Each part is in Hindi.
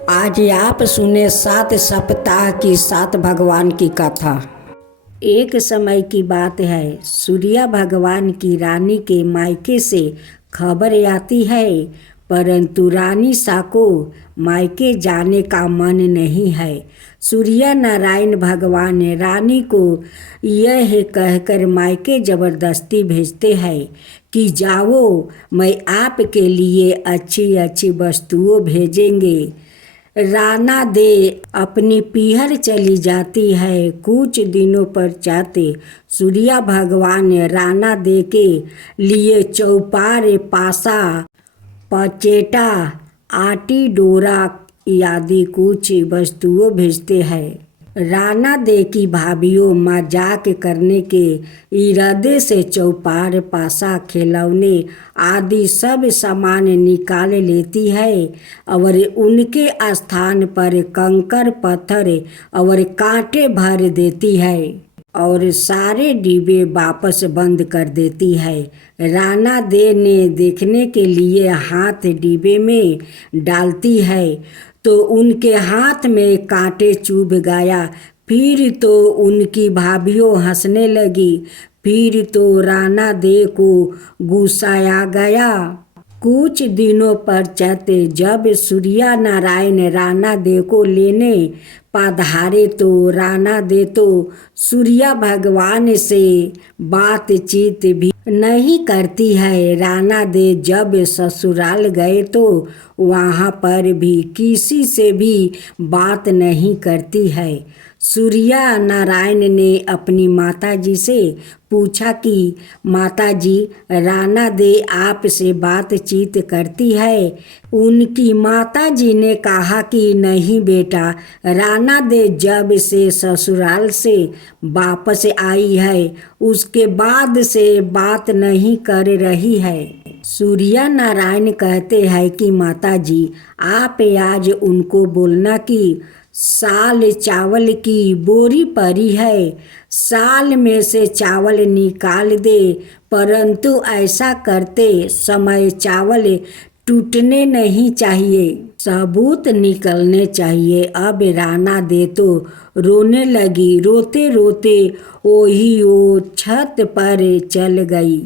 आज आप सुने 7 सप्ताह की 7 भगवान की कथा। एक समय की बात है, सूर्या भगवान की रानी के मायके से खबर आती है, परंतु रानी सा को मायके जाने का मन नहीं है। सूर्य नारायण भगवान रानी को यह कहकर मायके जबरदस्ती भेजते हैं कि जाओ, मैं आपके लिए अच्छी अच्छी वस्तुओं भेजेंगे। राना दे अपनी पीहर चली जाती है। कुछ दिनों पश्चात सूर्या भगवान राना दे के लिए चौपार, पासा, पचेटा, आटी, डोरा आदि कुछ वस्तुओं भेजते हैं। राना दे की भाभीयों मजाक करने के इरादे से चौपार, पासा, खिलौने आदि सब सामान निकाल लेती है और उनके स्थान पर कंकर, पत्थर और कांटे भर देती है और सारे डिब्बे वापस बंद कर देती है। राना दे ने देखने के लिए हाथ डिब्बे में डालती है तो उनके हाथ में कांटे चुभ गया। फिर तो उनकी भाभीयों हंसने लगी। फिर तो राना दे को गुस्सा आ गया। कुछ दिनों पश्चात जब सूर्य नारायण राना दे को लेने पधारे तो राना दे तो सूर्य भगवान से बातचीत भी नहीं करती है। राना दे जब ससुराल गए तो वहाँ पर भी किसी से भी बात नहीं करती है। सूर्य नारायण ने अपनी माताजी से पूछा कि माताजी, राना दे आपसे बातचीत करती है? उनकी माताजी ने कहा कि नहीं बेटा, राना दे जब से ससुराल से वापस आई है उसके बाद से बात नहीं कर रही है। सूर्य नारायण कहते हैं कि माताजी, आप आज उनको बोलना कि साल चावल की बोरी पड़ी है, साल में से चावल निकाल दे, परंतु ऐसा करते समय चावल टूटने नहीं चाहिए, सबूत निकलने चाहिए। अब राना दे तो रोने लगी। रोते रोते वही वो छत पर चल गई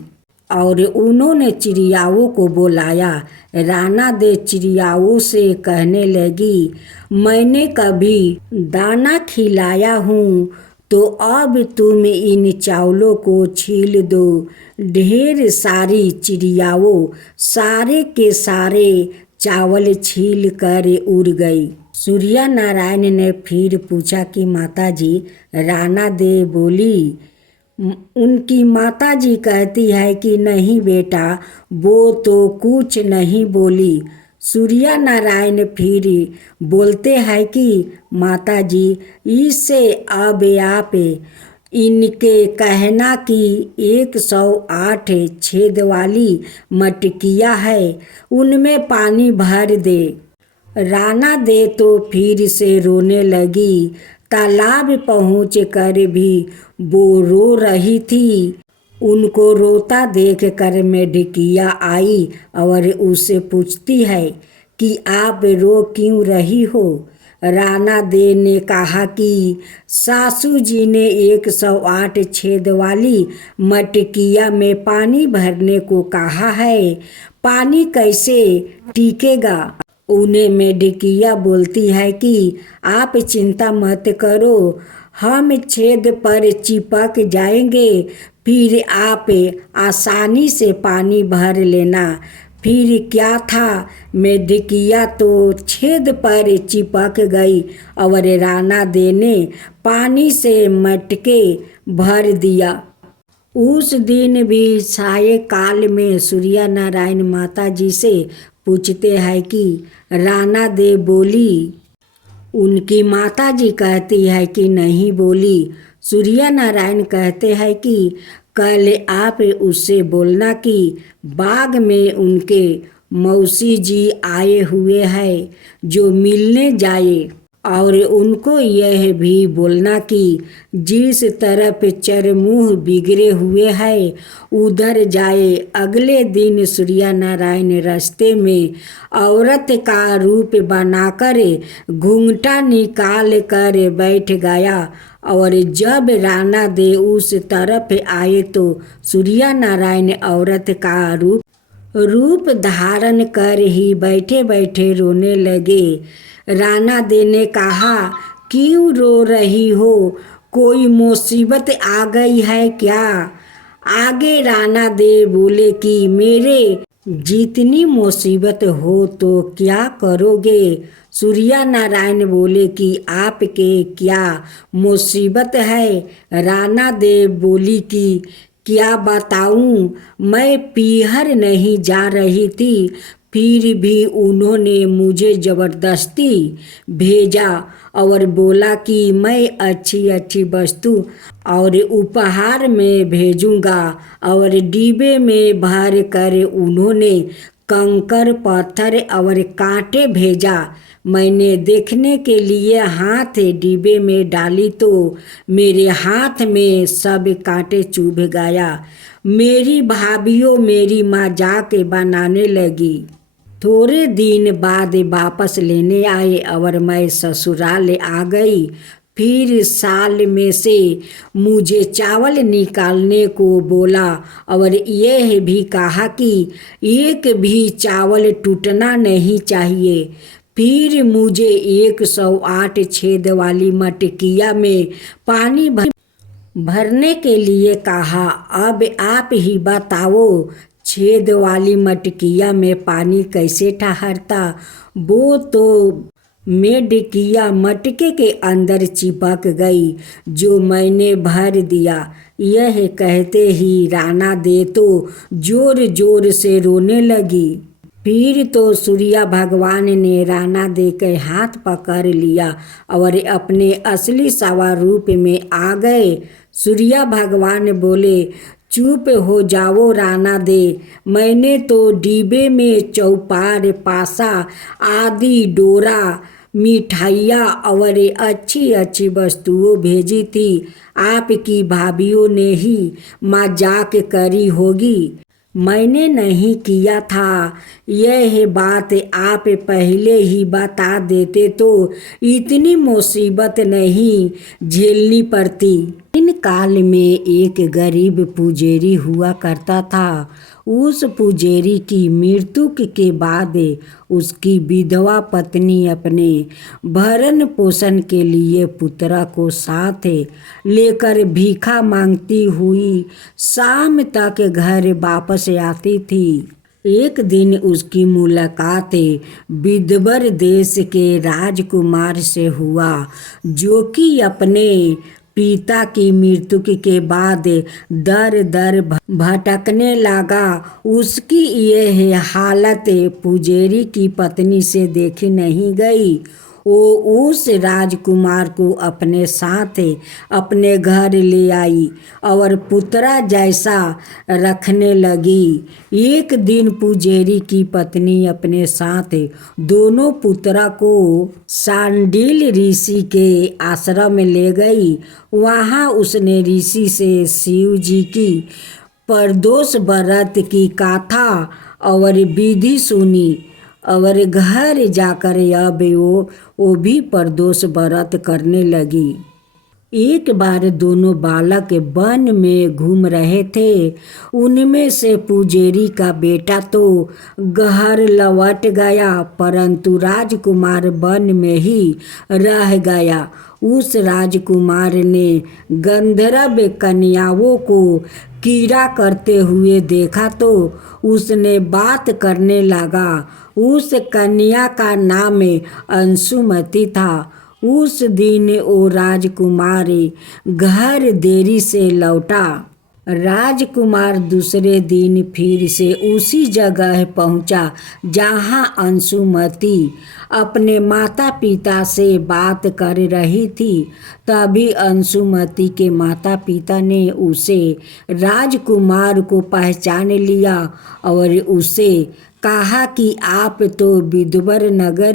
और उन्होंने चिड़ियाओं को बुलाया। राना दे चिड़ियाओं से कहने लगी, मैंने कभी दाना खिलाया हूँ तो अब तुम इन चावलों को छील दो। ढेर सारी चिड़ियाओं सारे के सारे चावल छील कर उड़ गई। सूर्य नारायण ने फिर पूछा कि माताजी, राना दे बोली? उनकी माताजी कहती है कि नहीं बेटा, वो तो कुछ नहीं बोली। सूर्य नारायण फिर बोलते हैं कि माताजी, इससे अब आप इनके कहना कि 108 छेद वाली मटकियाँ है, उनमें पानी भर दे। राना दे तो फिर से रोने लगी। तालाब पहुँच कर भी वो रो रही थी। उनको रोता देख कर मेढकिया आई और उससे पूछती है कि आप रो क्यों रही हो? राना दे ने कहा कि सासू जी ने 108 छेद वाली मटकिया में पानी भरने को कहा है, पानी कैसे टिकेगा? उन्हें मेढकिया बोलती है कि आप चिंता मत करो, हम छेद पर चिपक जाएंगे, फिर आप आसानी से पानी भर लेना। फिर क्या था, मेढकिया तो छेद पर चिपक गई और राना दे ने पानी से मटके भर दिया। उस दिन भी साय काल में सूर्य नारायण माता जी से पूछते हैं कि राना दे बोली? उनकी माताजी कहती है कि नहीं बोली। सूर्य नारायण कहते हैं कि कल आप उससे बोलना कि बाग में उनके मौसी जी आए हुए हैं, जो मिलने जाए। और उनको यह भी बोलना कि जिस तरफ चरमुँह बिगड़े हुए है उधर जाए। अगले दिन सूर्य नारायण रास्ते में औरत का रूप बनाकर घूंघटा निकाल कर बैठ गया और जब राणा दे उस तरफ आए तो सूर्य नारायण औरत का रूप धारण कर ही बैठे बैठे रोने लगे। राणा दे ने कहा, क्यों रो रही हो, कोई मुसीबत आ गई है क्या? आगे राणा दे बोले कि मेरे जितनी मुसीबत हो तो क्या करोगे? सूर्य नारायण बोले कि आपके क्या मुसीबत है? राणा दे बोली कि क्या बताऊं, मैं पीहर नहीं जा रही थी, फिर भी उन्होंने मुझे ज़बरदस्ती भेजा और बोला कि मैं अच्छी अच्छी वस्तु और उपहार में भेजूंगा और डिब्बे में भर कर उन्होंने कंकर पत्थर और कांटे भेजा। मैंने देखने के लिए हाथ डिब्बे में डाली तो मेरे हाथ में सब कांटे चुभ गया। मेरी भाभीओ मेरी मजाक बनाने लगी। थोड़े दिन बाद वापस लेने आए और मैं ससुराल आ गई। फिर साल में से मुझे चावल निकालने को बोला और यह भी कहा कि एक भी चावल टूटना नहीं चाहिए। फिर मुझे 108 छेद वाली मटकिया में पानी भरने के लिए कहा। अब आप ही बताओ, छेद वाली मटकिया में पानी कैसे ठहरता? वो तो मेढकिया मटके के अंदर चिपक गई जो मैंने भर दिया। यह कहते ही राणा दे तो जोर जोर से रोने लगी। फिर तो सूर्य भगवान ने राणा दे के हाथ पकड़ लिया और अपने असली स्वरूप में आ गए। सूर्य भगवान बोले, चुप हो जाओ राणा दे, मैंने तो डिब्बे में चौपार, पासा आदि, डोरा, मिठाइयाँ और अच्छी अच्छी वस्तुओं भेजी थी। आपकी भाभीओं ने ही मजाक करी होगी, मैंने नहीं किया था। यह बात आप पहले ही बता देते तो इतनी मुसीबत नहीं झेलनी पड़ती। इन काल में एक गरीब पुजारी हुआ करता था। उस पुजारी की मृत्यु के बाद उसकी विधवा पत्नी अपने भरण पोषण के लिए पुत्र को साथ लेकर भीखा मांगती हुई शाम तक घर वापस आती थी। एक दिन उसकी मुलाकात विदर्भ देश के राजकुमार से हुआ जो कि अपने पिता की मृत्यु के बाद दर दर भटकने लगा। उसकी यह हालत पुजारी की पत्नी से देखी नहीं गई। वो उस राजकुमार को अपने साथ अपने घर ले आई और पुत्रा जैसा रखने लगी। एक दिन पुजारी की पत्नी अपने साथ दोनों पुत्रा को सांडील ऋषि के आश्रम में ले गई। वहाँ उसने ऋषि से शिव जी की प्रदोष व्रत की कथा और विधि सुनी और घर जाकर अब वो भी प्रदोष व्रत करने लगी। एक बार दोनों बालक वन में घूम रहे थे। उनमें से पुजारी का बेटा तो घर लौट गया परंतु राजकुमार वन में ही रह गया। उस राजकुमार ने गंधर्व कन्याओं को कीड़ा करते हुए देखा तो उसने बात करने लगा। उस कन्या का नाम अंशुमति था। उस दिन वो राजकुमार घर देरी से लौटा। राजकुमार दूसरे दिन फिर से उसी जगह पहुंचा जहां अंशुमति अपने माता पिता से बात कर रही थी। तभी अंशुमति के माता पिता ने उसे राजकुमार को पहचान लिया और उसे कहा कि आप तो विदुर नगर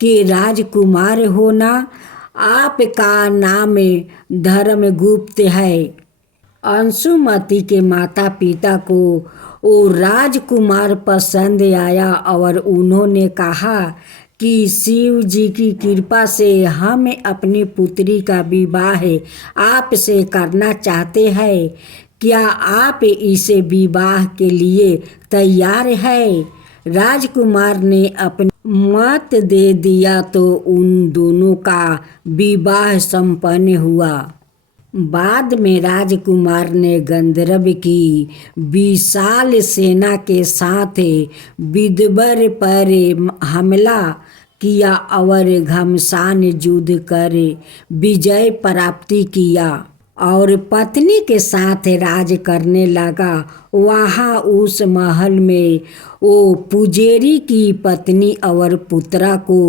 के राजकुमार हो ना, आपका नाम धर्मगुप्त है। अंशुमति के माता पिता को वो राजकुमार पसंद आया और उन्होंने कहा कि शिव जी की कृपा से हम अपनी पुत्री का विवाह आपसे करना चाहते हैं। क्या आप इसे विवाह के लिए तैयार है? राजकुमार ने अपनी मत दे दिया तो उन दोनों का विवाह संपन्न हुआ। बाद में राजकुमार ने गंधर्व की विशाल सेना के साथ विदुर पर हमला किया और घमासान युद्ध कर विजय प्राप्ति किया और पत्नी के साथ राज करने लगा। वहाँ उस महल में वो पुजारी की पत्नी और पुत्रा को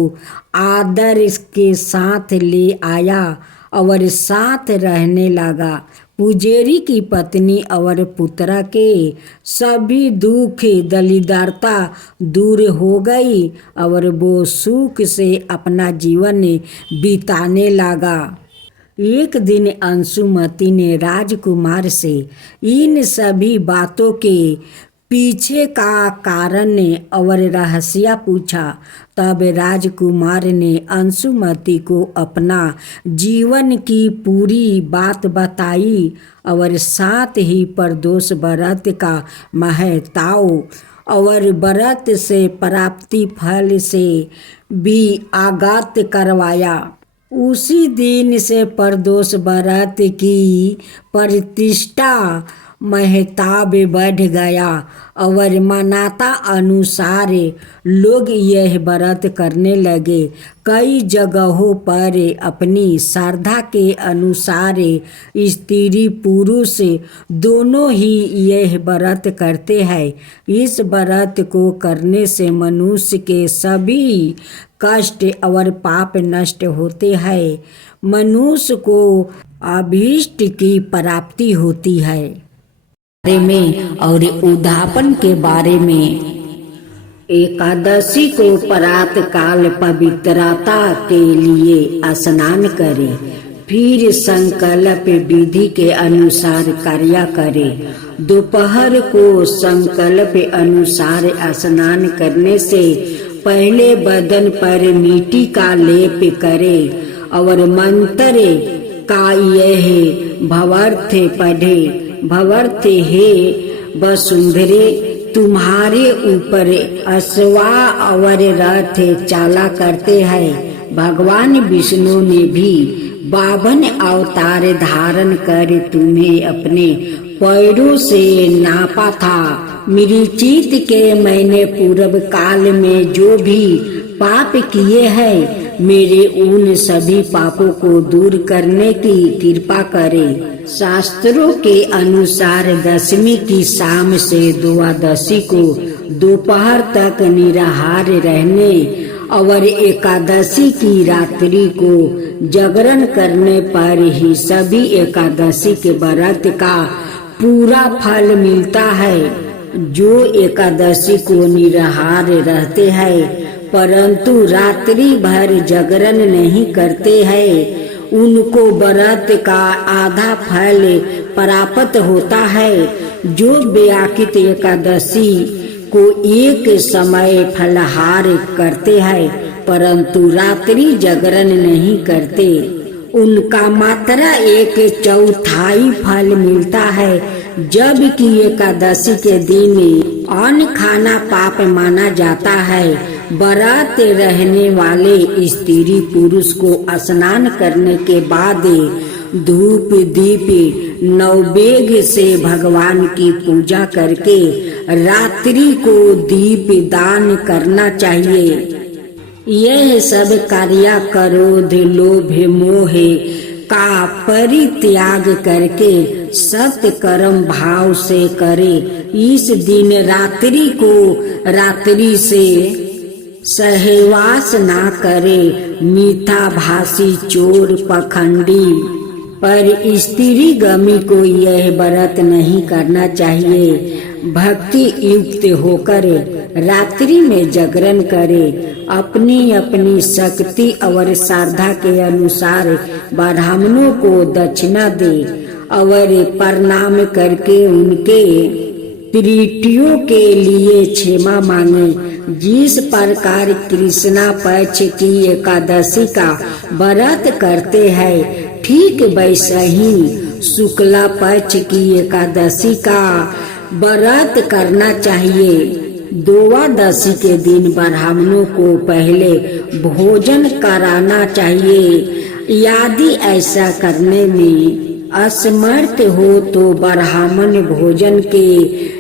आदर के साथ ले आया और साथ रहने लगा। पुजारी की पत्नी और पुत्रा के सभी दुख दरिद्रता दूर हो गई और वो सुख से अपना जीवन बिताने लगा। एक दिन अंशुमति ने राजकुमार से इन सभी बातों के पीछे का कारण और रहस्य पूछा। तब राजकुमार ने अंशुमति को अपना जीवन की पूरी बात बताई और साथ ही प्रदोष व्रत का महत्व और व्रत से प्राप्ति फल से भी अवगत करवाया। उसी दिन से प्रदोष व्रत की प्रतिष्ठा महताब बढ़ गया और मान्यता अनुसार लोग यह व्रत करने लगे। कई जगहों पर अपनी श्रद्धा के अनुसार स्त्री पुरुष दोनों ही यह व्रत करते हैं। इस व्रत को करने से मनुष्य के सभी कष्ट और पाप नष्ट होते हैं। मनुष्य को अभीष्ट की प्राप्ति होती है। बारे में और उद्यापन के बारे में, एकादशी को प्रात काल पवित्रता के लिए स्नान करें, फिर संकल्प विधि के अनुसार कार्य करें। दोपहर को संकल्प अनुसार स्नान करने से पहले बदन पर मिट्टी का लेप करें और मंत्र का यह भावार्थ पढ़े। भवर्थ हे वसुंधरे, तुम्हारे ऊपर अश्वा और रथ चला करते हैं। भगवान विष्णु ने भी 52 अवतार धारण कर तुम्हें अपने पैरों से नापा था। मृचित के मैंने पूर्व काल में जो भी पाप किए हैं, मेरे उन सभी पापों को दूर करने की कृपा करे। शास्त्रों के अनुसार दशमी की शाम से द्वादशी को दोपहर तक निराहार रहने और एकादशी की रात्रि को जागरण करने पर ही सभी एकादशी के व्रत का पूरा फल मिलता है। जो एकादशी को निराहार रहते हैं परंतु रात्रि भर जागरण नहीं करते हैं, उनको व्रत का आधा फल प्राप्त होता है। जो व्याकृत एकादशी को एक समय फलाहार करते हैं परंतु रात्रि जागरण नहीं करते, उनका मात्रा 1/4 फल मिलता है। जबकि एकादशी के दिन अन्न खाना पाप माना जाता है। व्रत रहने वाले स्त्री पुरुष को स्नान करने के बाद धूप दीप नैवेद्य से भगवान की पूजा करके रात्रि को दीप दान करना चाहिए। यह सब कार्य क्रोध लोभ मोह का परित्याग करके सत्य कर्म भाव से करे। इस दिन रात्रि को रात्रि से सहवास ना करे। मीठा भाषी चोर पखंडी पर स्त्री गमी को यह व्रत नहीं करना चाहिए। भक्ति युक्त होकर रात्रि में जागरण करे, अपनी अपनी शक्ति और श्रद्धा के अनुसार ब्राह्मणों को दक्षिणा दे और प्रणाम करके उनके त्रुटियों के लिए क्षमा मांगे। जिस प्रकार कृष्णा पक्ष की एकादशी का व्रत करते हैं, ठीक वैसे ही शुक्ला पक्ष की एकादशी का व्रत करना चाहिए। द्वादशी के दिन ब्राह्मणों को पहले भोजन कराना चाहिए। यदि ऐसा करने में असमर्थ हो तो ब्राह्मण भोजन के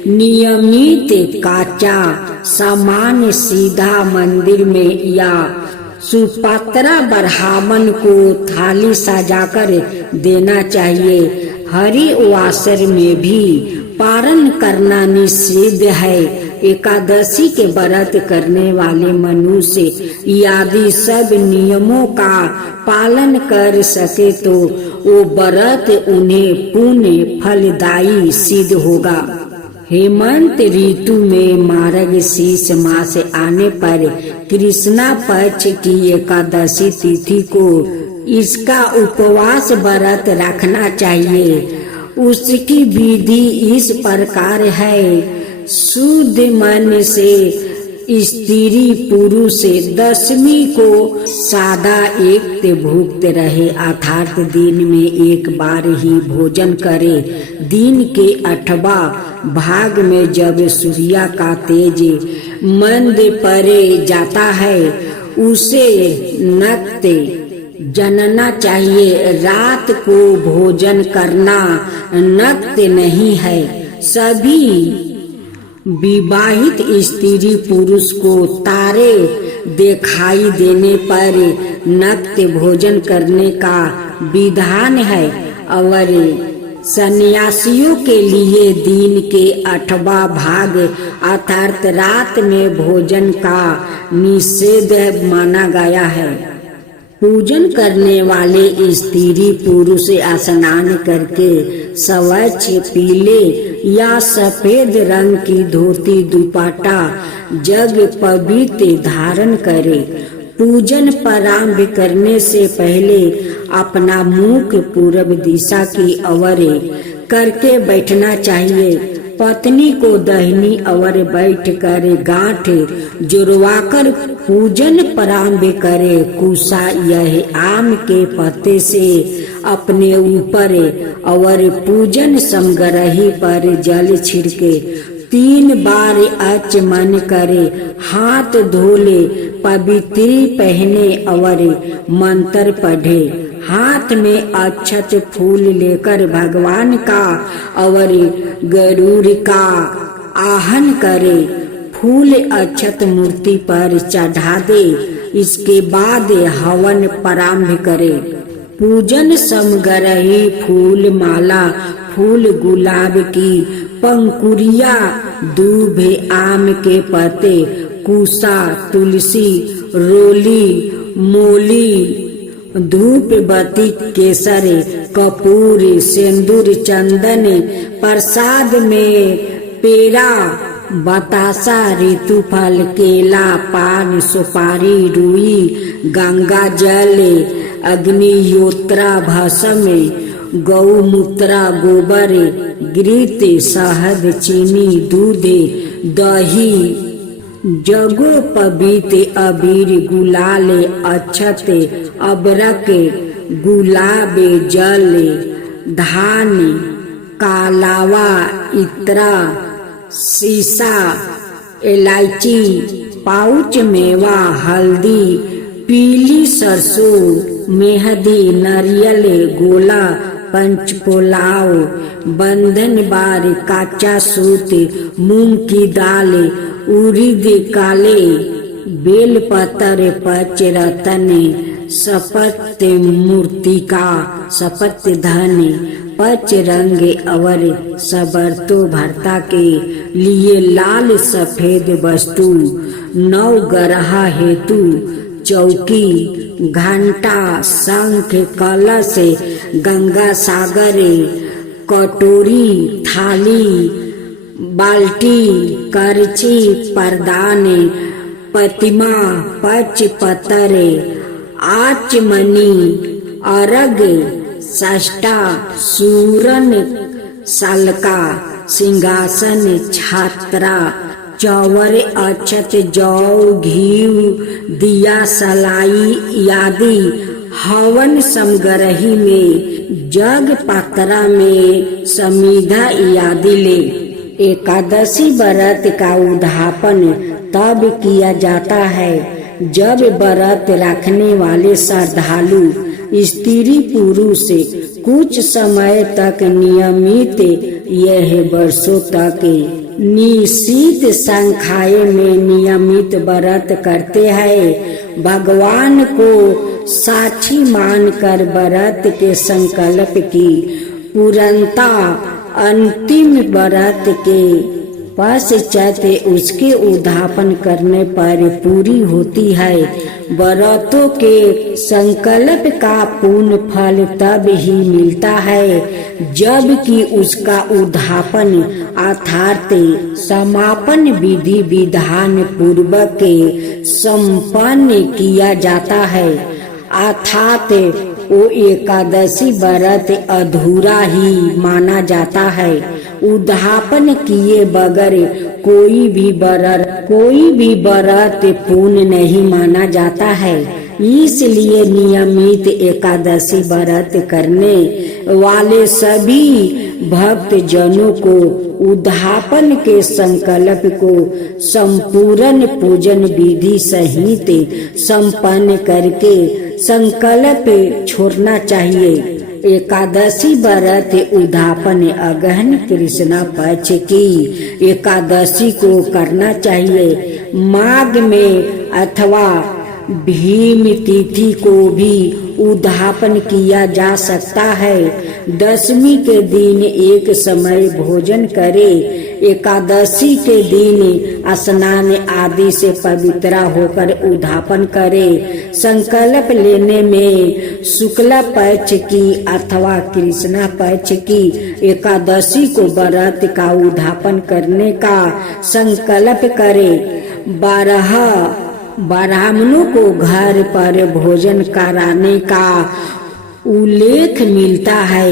नियमित काचा सामान सीधा मंदिर में या सुपात्रा ब्राह्मण को थाली सजाकर देना चाहिए। हरिवासर में भी पारण करना निषिद्ध है। एकादशी के व्रत करने वाले मनुष्य यदि सब नियमों का पालन कर सके तो वो व्रत उन्हें पुण्य फलदायी सिद्ध होगा। हेमंत ऋतु में मार्गशीर्ष मास आने पर कृष्णा पक्ष की एकादशी तिथि को इसका उपवास व्रत रखना चाहिए। उसकी विधि इस प्रकार है। शुद्ध मन से स्त्री पुरुष दशमी को सादा एक भुक्त रहे, अर्थात दिन में एक बार ही भोजन करे। दिन के 8वां भाग में जब सूर्य का तेज मंद पड़े जाता है, उसे नक्त जानना चाहिए। रात को भोजन करना नक्त नहीं है। सभी विवाहित स्त्री पुरुष को तारे दिखाई देने पर नक्त भोजन करने का विधान है और सन्यासियों के लिए दिन के 8वां भाग अर्थात रात में भोजन का निषेध माना गया है। पूजन करने वाले स्त्री पुरुष स्नान करके स्वच्छ पीले या सफेद रंग की धोती दुपट्टा जग पवित्र धारण करे। पूजन प्रारंभ करने से पहले अपना मुख पूर्व दिशा की ओर करके बैठना चाहिए। पत्नी को दाहिनी ओर बैठ कर गांठ जुड़वाकर पूजन प्रारंभ करे। कुशा यह आम के पत्ते से अपने ऊपर और पूजन समग्रही पर जल छिड़के 3 बार आचमन करे। हाथ धोले, पवित्री पहने और मंत्र पढ़े। हाथ में अक्षत फूल लेकर भगवान का और गरुड़ का आहन करे। फूल अक्षत मूर्ति पर चढ़ा दे। इसके बाद हवन प्रारंभ करे। पूजन समग्रही फूल माला, फूल गुलाब की पंखुड़िया, दूब, आम के पत्ते, कुशा, तुलसी, रोली, मोली, धूप बत्ती, केसर, कपूर, सिंदूर, चंदन, प्रसाद में पेड़ा, बतासा, ऋतुफल, केला, पान, सुपारी, रुई, गंगा जल, अग्निहोत्रा, भस्म, गौमूत्र, गोबर, घृत, शहद, चीनी, दूध, दही, जगो पवित्र अबीर, गुलाल, अक्षत, अबरक, गुलाब जल, धान, कालावा, इत्रा, सीसा, इलायची, पाउच मेवा, हल्दी, पीली सरसों, मेहंदी, नारियल, गोला, पंचपोलाव, बंधन बार, काचा सूत, मूंग की दाल, उड़द, काले बेलपत्र, पच रतन, सपत मूर्तिका, सपत धन, पच रंग और सबरतो भरता के लिए लाल सफेद वस्तु, 9 ग्रह हेतु चौकी, घंटा, शंख, कलश, गंगा सागर, कटोरी, थाली, बाल्टी करछी परदान प्रतिमा पच पतर आचमनी अरग सष्टा सूरन सालका सिंहासन छात्रा चौवर अक्षत जौ घीव दिया सलाई यादि हवन समगरही में जग पात्रा में समीधा यादि ले। एकादशी व्रत का उद्यापन तब किया जाता है जब व्रत रखने वाले श्रद्धालु स्त्री पुरुष कुछ समय तक नियमित यह वर्षों तक निश्चित संख्या में नियमित व्रत करते हैं। भगवान को साक्षी मानकर व्रत के संकल्प की पूर्णता अंतिम व्रत के पश्चात उसके उद्यापन करने पर पूरी होती है। व्रतों के संकल्प का पूर्ण फल तब ही मिलता है जबकि उसका उद्यापन अर्थात समापन विधि विधान पूर्वक संपन्न किया जाता है। अर्थात वो एकादशी व्रत अधूरा ही माना जाता है। उद्यापन किए बगैर कोई भी व्रत पूर्ण नहीं माना जाता है। इसलिए नियमित एकादशी व्रत करने वाले सभी भक्त जनों को उद्यापन के संकल्प को संपूर्ण पूजन विधि सहित संपन्न करके संकल्प छोड़ना चाहिए। एकादशी व्रत उद्यापन अगहन कृष्ण पक्ष की एकादशी को करना चाहिए। माघ में अथवा भीम तिथि को भी उद्यापन किया जा सकता है। दशमी के दिन एक समय भोजन करे। एकादशी के दिन स्नान आदि से पवित्र होकर उद्यापन करे। संकल्प लेने में शुक्ल पक्ष की अथवा कृष्ण पक्ष की एकादशी को व्रत का उद्यापन करने का संकल्प करे। ब्राह्मणों को घर पर भोजन कराने का उल्लेख मिलता है।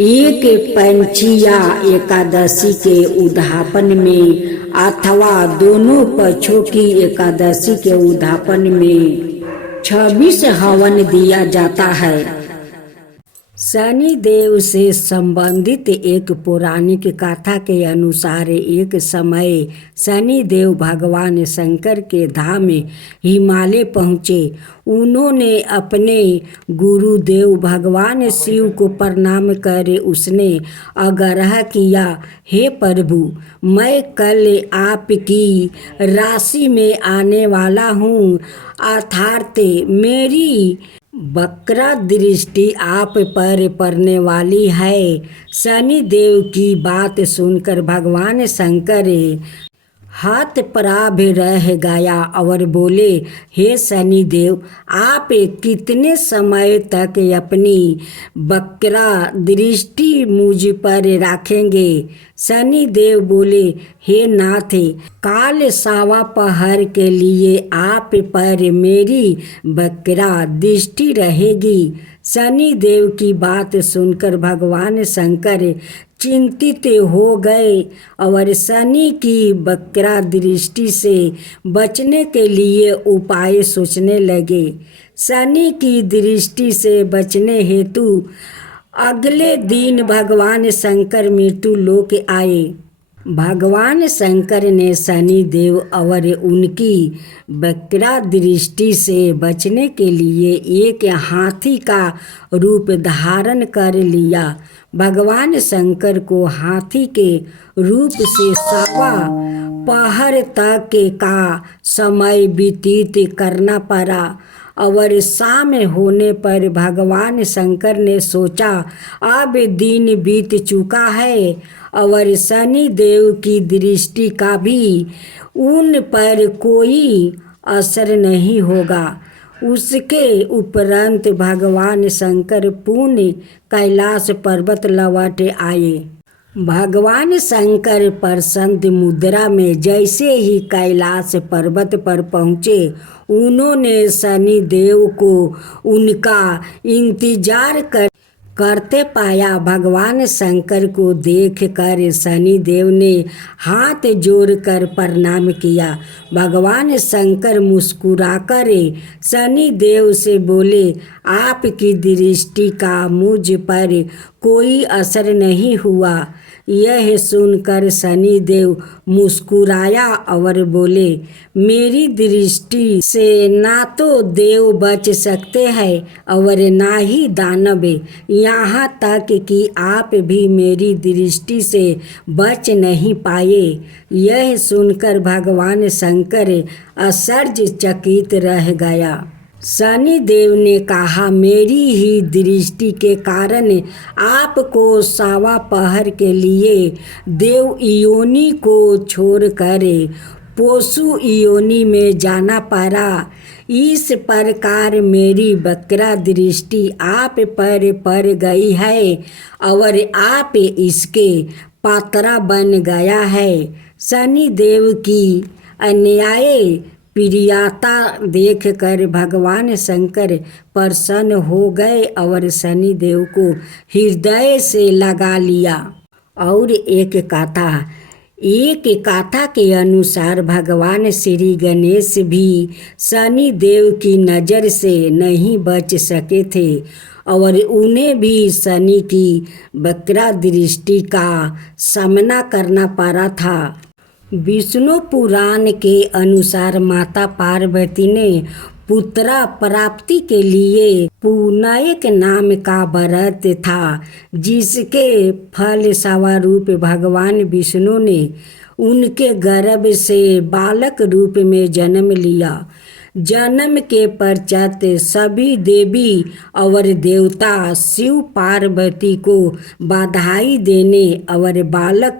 एक पंचीया एकादशी के उद्यापन में अथवा दोनों पक्षों की एकादशी के उद्यापन में 26 हवन दिया जाता है। शनि देव से संबंधित एक पौराणिक कथा के अनुसार एक समय शनि देव भगवान शंकर के धाम हिमालय पहुँचे। उन्होंने अपने गुरुदेव भगवान शिव को प्रणाम कर उसने आग्रह किया, हे प्रभु, मैं कल आपकी राशि में आने वाला हूँ, अर्थात मेरी वक्र दृष्टि आप पर पड़ने वाली है। शनि देव की बात सुनकर भगवान शंकर हाथ प्राभ रह गया और बोले, हे शनि देव, आप कितने समय तक अपनी वक्र दृष्टि मुझ पर रखेंगे। शनि देव बोले, हे नाथ, काल सवा पहर के लिए आप पर मेरी वक्र दृष्टि रहेगी। शनि देव की बात सुनकर भगवान शंकर चिंतित हो गए और शनि की वक्र दृष्टि से बचने के लिए उपाय सोचने लगे। शनि की दृष्टि से बचने हेतु अगले दिन भगवान शंकर मृत्यु लोक आए। भगवान शंकर ने शनि देव और उनकी वक्र दृष्टि से बचने के लिए एक हाथी का रूप धारण कर लिया। भगवान शंकर को हाथी के रूप से सवा पहर तक का समय व्यतीत करना पड़ा और शाम होने पर भगवान शंकर ने सोचा, अब दिन बीत चुका है और शनि देव की दृष्टि का भी उन पर कोई असर नहीं होगा। उसके उपरांत भगवान शंकर पुण्य कैलाश पर्वत लौट आए। भगवान शंकर प्रसन्न मुद्रा में जैसे ही कैलाश पर्वत पर पहुँचे, उन्होंने शनिदेव को उनका इंतजार करते पाया। भगवान शंकर को देखकर शनिदेव ने हाथ जोड़कर प्रणाम किया। भगवान शंकर मुस्कुराकर शनिदेव से बोले, आपकी दृष्टि का मुझ पर कोई असर नहीं हुआ। यह सुनकर शनिदेव मुस्कुराया और बोले, मेरी दृष्टि से ना तो देव बच सकते हैं और ना ही दानव, यहाँ तक कि आप भी मेरी दृष्टि से बच नहीं पाए। यह सुनकर भगवान शंकर आश्चर्यचकित रह गया। शनिदेव ने कहा, मेरी ही दृष्टि के कारण आपको सवा पहर के लिए देव योनि को छोड़कर पशु योनि में जाना पड़ा। इस प्रकार मेरी वक्र दृष्टि आप पर पड़ गई है और आप इसके पात्र बन गया है। शनिदेव की अन्याय प्रियता देखकर भगवान शंकर प्रसन्न हो गए और शनिदेव को हृदय से लगा लिया। और एक कथा के अनुसार भगवान श्री गणेश भी शनिदेव की नज़र से नहीं बच सके थे और उन्हें भी शनि की वक्र दृष्टि का सामना करना पड़ा था। विष्णु पुराण के अनुसार माता पार्वती ने पुत्र प्राप्ति के लिए पुनयक नाम का व्रत था, जिसके फल स्वरूप भगवान विष्णु ने उनके गर्भ से बालक रूप में जन्म लिया। जन्म के पश्चात सभी देवी और देवता शिव पार्वती को बधाई देने और बालक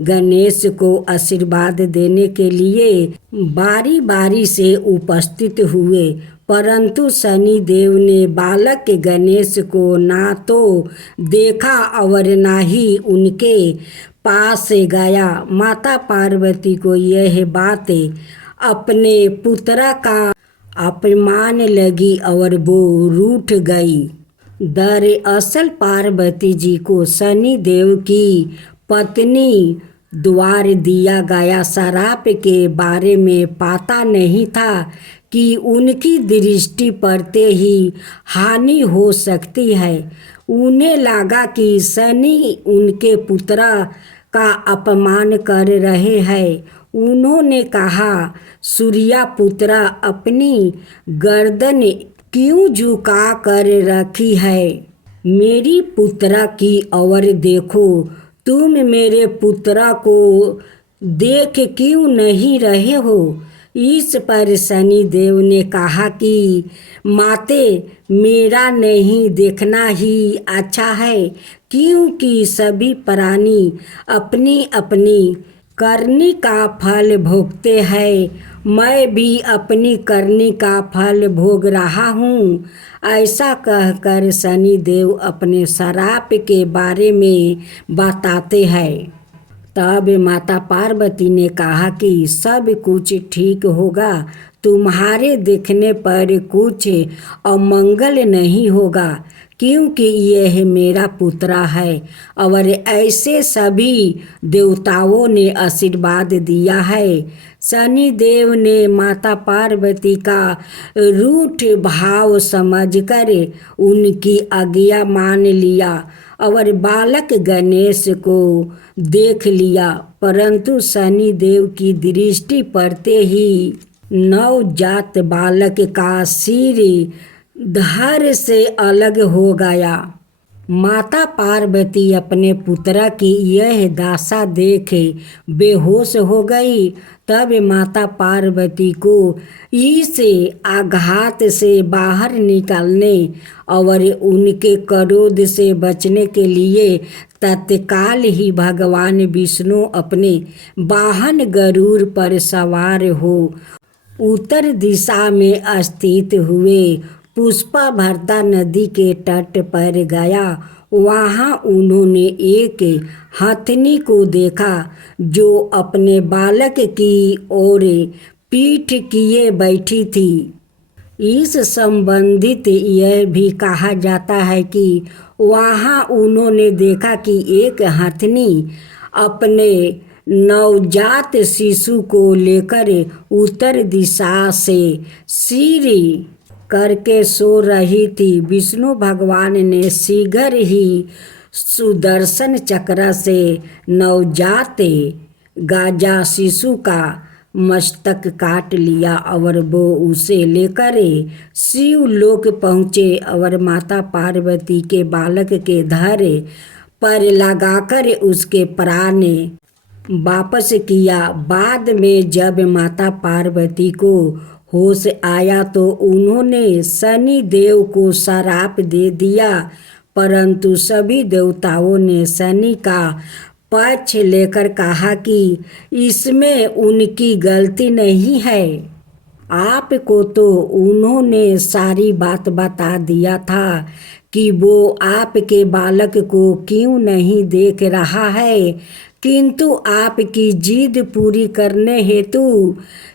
गणेश को आशीर्वाद देने के लिए बारी बारी से उपस्थित हुए, परंतु शनिदेव ने बालक गणेश को ना तो देखा और ना ही उनके पास गया। माता पार्वती को यह बात अपने पुत्र का अपमान लगी और वो रूठ गई। दरअसल पार्वती जी को शनिदेव की पत्नी द्वारा दिया गया श्राप के बारे में पता नहीं था कि उनकी दृष्टि पड़ते ही हानि हो सकती है। उन्हें लगा कि शनि उनके पुत्र का अपमान कर रहे हैं। उन्होंने कहा, सूर्या पुत्र, अपनी गर्दन क्यों झुका कर रखी है? मेरी पुत्र की ओर देखो। तुम मेरे पुत्र को देख क्यों नहीं रहे हो? इस पर शनिदेव ने कहा कि माते, मेरा नहीं देखना ही अच्छा है, क्योंकि सभी प्राणी अपनी अपनी करनी का फल भोगते हैं। मैं भी अपनी करनी का फल भोग रहा हूँ। ऐसा कहकर शनिदेव अपने श्राप के बारे में बताते हैं। तब माता पार्वती ने कहा कि सब कुछ ठीक होगा, तुम्हारे देखने पर कुछ अमंगल नहीं होगा, क्योंकि यह मेरा पुत्र है। और ऐसे सभी देवताओं ने आशीर्वाद दिया है। शनिदेव ने माता पार्वती का रूठ भाव समझकर उनकी आज्ञा मान लिया और बालक गणेश को देख लिया, परंतु शनिदेव की दृष्टि पड़ते ही नवजात बालक का सिर धड़ से अलग हो गया। माता पार्वती अपने पुत्र की यह दशा देख बेहोश हो गई। तब माता पार्वती को इस आघात से बाहर निकलने और उनके क्रोध से बचने के लिए तत्काल ही भगवान विष्णु अपने वाहन गरुड़ पर सवार हो उत्तर दिशा में स्थित हुए। पुष्पा भरता नदी के तट पर गया। वहाँ उन्होंने एक हथनी को देखा जो अपने बालक की ओर पीठ किए बैठी थी। इस संबंधित यह भी कहा जाता है कि वहाँ उन्होंने देखा कि एक हथनी अपने नवजात शिशु को लेकर उत्तर दिशा से सिर करके सो रही थी। विष्णु भगवान ने शीघ्र ही सुदर्शन चक्र से नवजात गाजा शिशु का मस्तक काट लिया और वो उसे लेकर शिवलोक पहुँचे और माता पार्वती के बालक के धर पर लगाकर उसके प्राण वापस किया। बाद में जब माता पार्वती को होश आया तो उन्होंने शनि देव को श्राप दे दिया, परंतु सभी देवताओं ने शनि का पक्ष लेकर कहा कि इसमें उनकी गलती नहीं है। आपको तो उन्होंने सारी बात बता दिया था कि वो आपके बालक को क्यों नहीं देख रहा है, किंतु आपकी जिद पूरी करने हेतु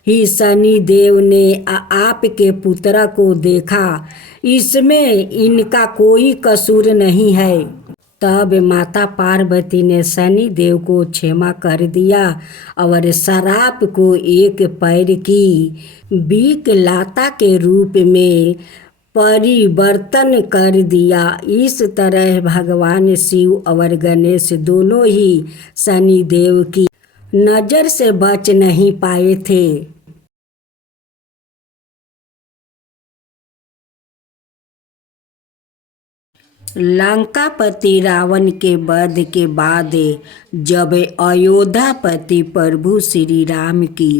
ही शनि देव ने आपके पुत्र को देखा। इसमें इनका कोई कसूर नहीं है। तब माता पार्वती ने शनि देव को क्षमा कर दिया और श्राप को एक पैर की विकलाता के रूप में परिवर्तन कर दिया। इस तरह भगवान शिव और गणेश दोनों ही शनि देव की नज़र से बच नहीं पाए थे। लंकापति रावण के वध के बाद जब अयोध्यापति प्रभु श्री राम की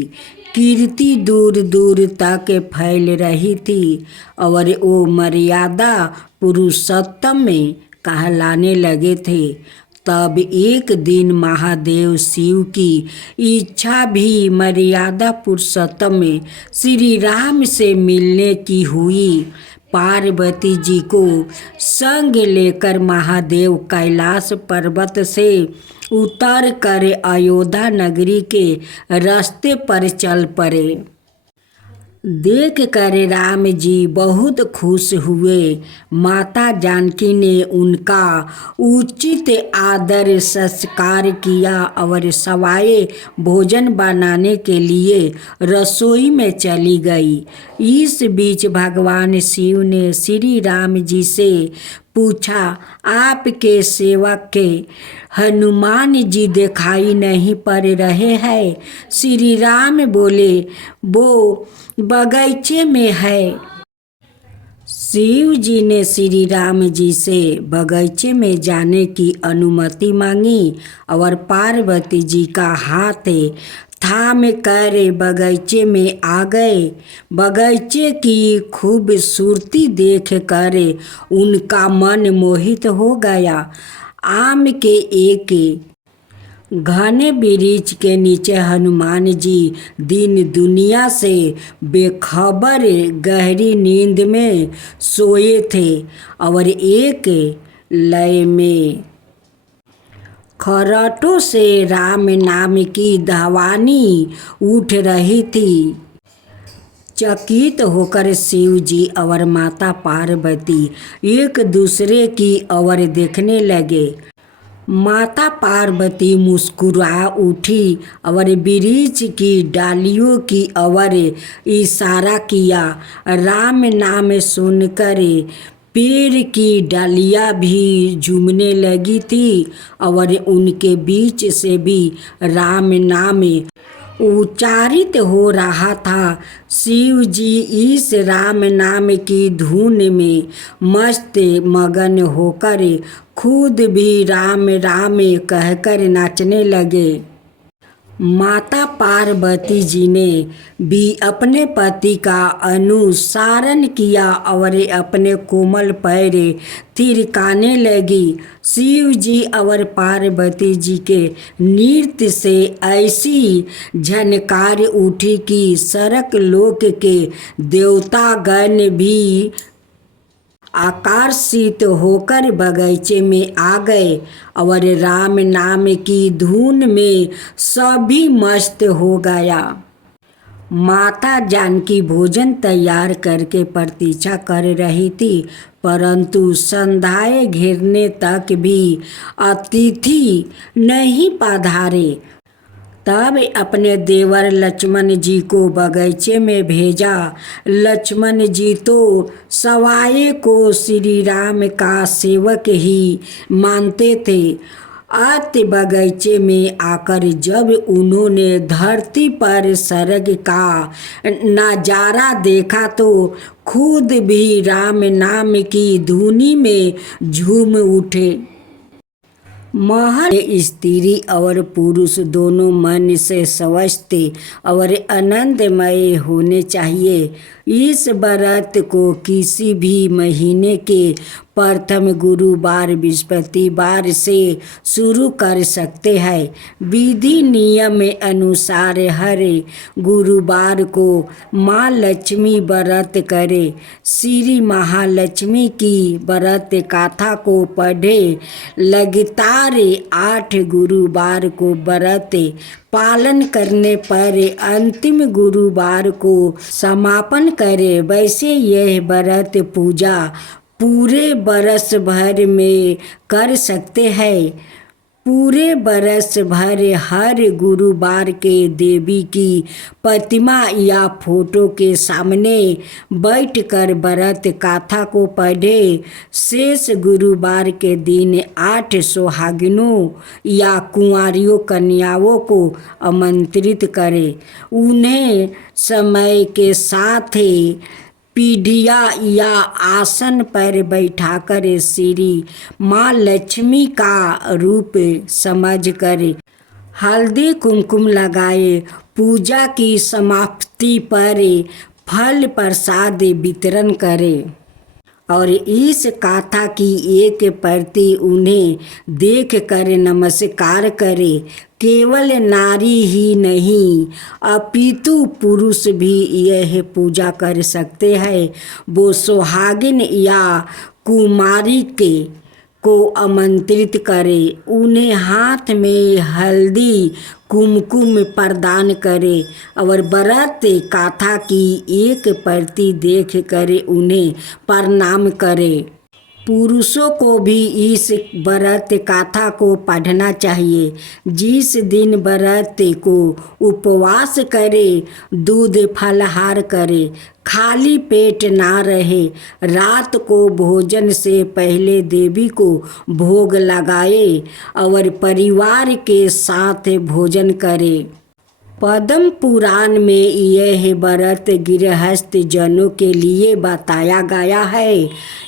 कीर्ति दूर दूर तक फैल रही थी और वो मर्यादा पुरुषोत्तम में कहलाने लगे थे, तब एक दिन महादेव शिव की इच्छा भी मर्यादा पुरुषोत्तम में श्री राम से मिलने की हुई। पार्वती जी को संग लेकर महादेव कैलाश पर्वत से उतर कर अयोध्या नगरी के रास्ते पर चल पड़े। देख कर राम जी बहुत खुश हुए। माता जानकी ने उनका उचित आदर सत्कार किया और सवाए भोजन बनाने के लिए रसोई में चली गई। इस बीच भगवान शिव ने श्री राम जी से पूछा, आपके सेवक के हनुमान जी दिखाई नहीं पड़ रहे हैं? श्री राम बोले, वो बगीचे में है। शिव जी ने श्री राम जी से बगीचे में जाने की अनुमति मांगी और पार्वती जी का हाथ थाम कर बगीचे में आ गए। बगीचे की खूबसूरती देख कर उनका मन मोहित हो गया। आम के एक घने वृक्ष के नीचे हनुमान जी दिन दुनिया से बेखबर गहरी नींद में सोए थे और एक लय में खराटों से राम नाम की ध्वनि उठ रही थी। चकित होकर शिव जी और माता पार्वती एक दूसरे की ओर देखने लगे। माता पार्वती मुस्कुरा उठी और वृक्ष की डालियों की ओर इशारा किया। राम नाम सुनकर पेड़ की डालियाँ भी झूमने लगी थी और उनके बीच से भी राम नाम उच्चारित हो रहा था। शिव जी इस राम नाम की धुन में मस्त मगन होकर खुद भी राम राम कहकर नाचने लगे। माता पार्वती जी ने भी अपने पति का अनुसरण किया और अपने कोमल पैर थिरकाने लगी। शिव जी और पार्वती जी के नृत्य से ऐसी झनकार उठी कि स्वर्ग लोक के देवतागण भी आकर्षित होकर बगीचे में आ गए और राम नाम की धुन में सभी मस्त हो गया। माता जानकी भोजन तैयार करके प्रतीक्षा कर रही थी, परंतु संध्याएं घिरने तक भी अतिथि नहीं पधारे। तब अपने देवर लक्ष्मण जी को बगीचे में भेजा। लक्ष्मण जी तो सवाए को श्री राम का सेवक ही मानते थे। अति बगीचे में आकर जब उन्होंने धरती पर स्वर्ग का नजारा देखा तो खुद भी राम नाम की धुनी में झूम उठे। महल स्त्री और पुरुष दोनों मन से स्वस्थ और आनंदमय होने चाहिए। इस व्रत को किसी भी महीने के प्रथम गुरुवार बृहस्पतिवार से शुरू कर सकते हैं। विधि नियम अनुसार हर गुरुवार को माँ लक्ष्मी व्रत करे। श्री महालक्ष्मी की व्रत कथा को पढ़े। लगातार 8 गुरुवार को व्रत पालन करने पर अंतिम गुरुवार को समापन करे। वैसे यह व्रत पूजा पूरे बरस भर में कर सकते हैं। पूरे बरस भर हर गुरुवार के देवी की प्रतिमा या फोटो के सामने बैठकर व्रत कथा को पढ़े। शेष गुरुवार के दिन 8 सुहागिनों या कुंवारियों कन्याओं को आमंत्रित करें। उन्हें समय के साथ पीढ़िया या आसन पर बैठाकर श्री माँ लक्ष्मी का रूप समझकर हल्दी कुमकुम लगाए। पूजा की समाप्ति पर फल प्रसाद वितरण करें और इस कथा की एक प्रति उन्हें देख कर नमस्कार करे। केवल नारी ही नहीं अपितु पुरुष भी यह पूजा कर सकते हैं। वो सुहागिन या कुमारी को आमंत्रित करे, उन्हें हाथ में हल्दी कुमकुम प्रदान करे और व्रत कथा की एक प्रति देख कर उन्हें प्रणाम करे। पुरुषों को भी इस व्रत कथा को पढ़ना चाहिए। जिस दिन व्रत को उपवास करे, दूध फलहार करे, खाली पेट ना रहे, रात को भोजन से पहले देवी को भोग लगाए और परिवार के साथ भोजन करे। पद्म पुराण में यह व्रत गृहस्थ जनों के लिए बताया गया है।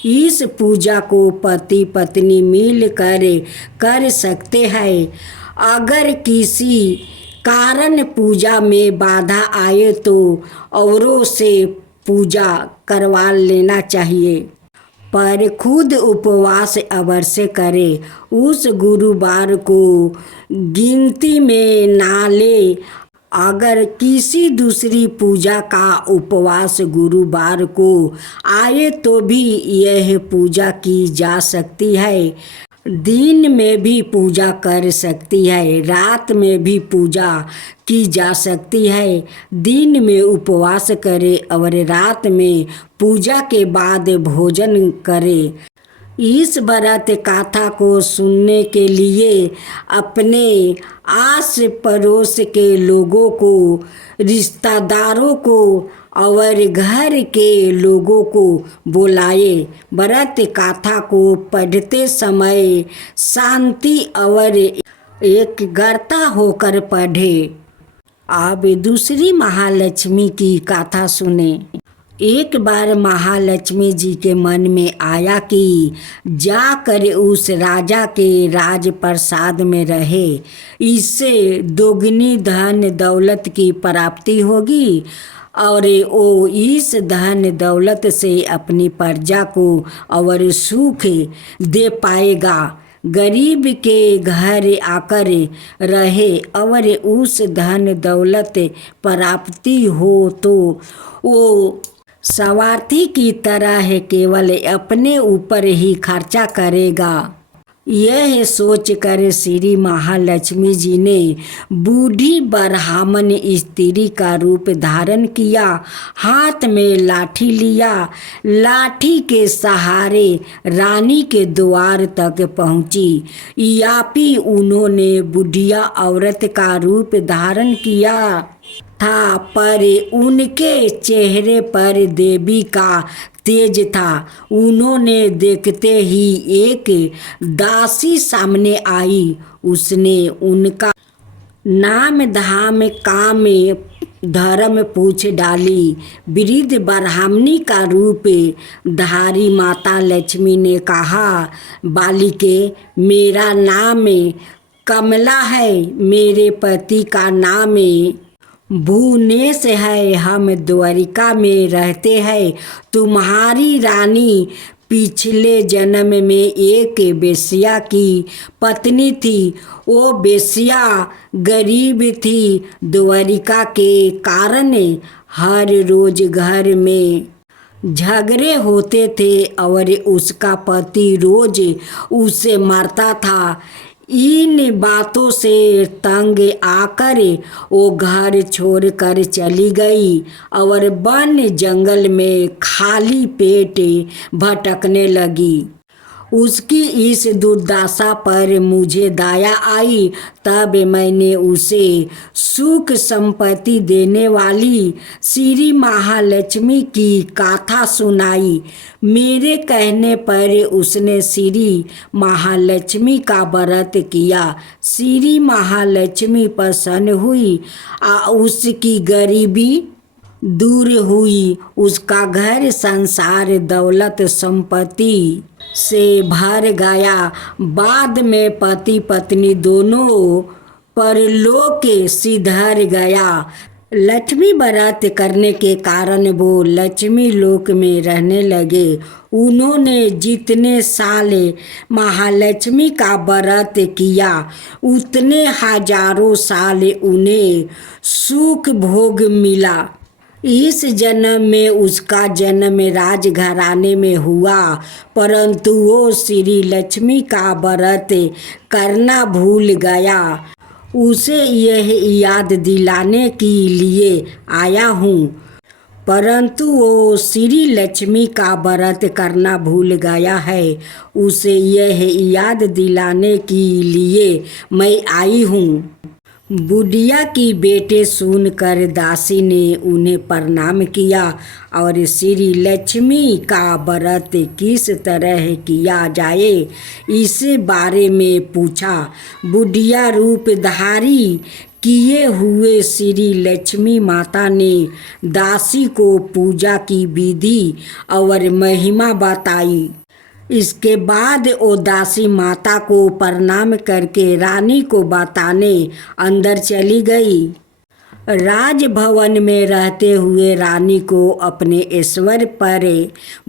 इस पूजा को पति पत्नी मिलकर कर सकते हैं। अगर किसी कारण पूजा में बाधा आए तो औरों से पूजा करवा लेना चाहिए, पर खुद उपवास अवश्य करे। उस गुरुवार को गिनती में ना ले। अगर किसी दूसरी पूजा का उपवास गुरुवार को आए तो भी यह पूजा की जा सकती है। दिन में भी पूजा कर सकती है, रात में भी पूजा की जा सकती है। दिन में उपवास करे और रात में पूजा के बाद भोजन करे। इस व्रत कथा को सुनने के लिए अपने आस पड़ोस के लोगों को, रिश्तेदारों को और घर के लोगों को बुलाए। व्रत कथा को पढ़ते समय शांति और एकाग्रता होकर पढ़े। अब दूसरी महालक्ष्मी की कथा सुने। एक बार महालक्ष्मी जी के मन में आया कि जाकर उस राजा के राजप्रसाद में रहे, इससे दोगुनी धन दौलत की प्राप्ति होगी और वो इस धन दौलत से अपनी प्रजा को और सुख दे पाएगा। गरीब के घर आकर रहे और उस धन दौलत प्राप्ति हो तो वो स्वार्थी की तरह केवल अपने ऊपर ही खर्चा करेगा। यह सोचकर श्री महालक्ष्मी जी ने बूढ़ी ब्राह्मण स्त्री का रूप धारण किया, हाथ में लाठी लिया। लाठी के सहारे रानी के द्वार तक पहुंची। यापी उन्होंने बुढ़िया औरत का रूप धारण किया था, पर उनके चेहरे पर देवी का तेज था। उन्होंने देखते ही एक दासी सामने आई। उसने उनका नाम धाम काम धर्म पूछ डाली। वृद्ध ब्राह्मणी का रूप धारी माता लक्ष्मी ने कहा, बालिके, मेरा नाम कमला है, मेरे पति का नाम भुवनेश है, हम द्वारिका में रहते हैं। तुम्हारी रानी पिछले जन्म में एक बेश्या की पत्नी थी। वो बेश्या गरीब थी। द्वारिका के कारण हर रोज घर में झगड़े होते थे और उसका पति रोज उसे मारता था। इन बातों से तंग आकर वो घर छोड़कर चली गई और वन जंगल में खाली पेट भटकने लगी। उसकी इस दुर्दशा पर मुझे दया आई। तब मैंने उसे सुख संपत्ति देने वाली श्री महालक्ष्मी की गाथा सुनाई। मेरे कहने पर उसने श्री महालक्ष्मी का व्रत किया। श्री महालक्ष्मी प्रसन्न हुई। उसकी गरीबी दूर हुई। उसका घर संसार दौलत संपत्ति से भर गया। बाद में पति पत्नी दोनों परलोक सिधर गया। लक्ष्मी व्रत करने के कारण वो लक्ष्मी लोक में रहने लगे। उन्होंने जितने साल महालक्ष्मी का व्रत किया उतने हजारों साल उन्हें सुख भोग मिला। इस जन्म में उसका जन्म राजघराने में हुआ, परंतु वो श्री लक्ष्मी का व्रत करना भूल गया। उसे यह याद दिलाने के लिए आया हूँ, परंतु वो श्री लक्ष्मी का व्रत करना भूल गया है। उसे यह याद दिलाने के लिए मैं आई हूँ। बुढ़िया की बेटे सुनकर दासी ने उन्हें प्रणाम किया और श्री लक्ष्मी का व्रत किस तरह किया जाए इस बारे में पूछा। बुढ़िया रूपधारी किए हुए श्री लक्ष्मी माता ने दासी को पूजा की विधि और महिमा बताई। इसके बाद वो दासी माता को प्रणाम करके रानी को बताने अंदर चली गई। राजभवन में रहते हुए रानी को अपने ऐश्वर्य पर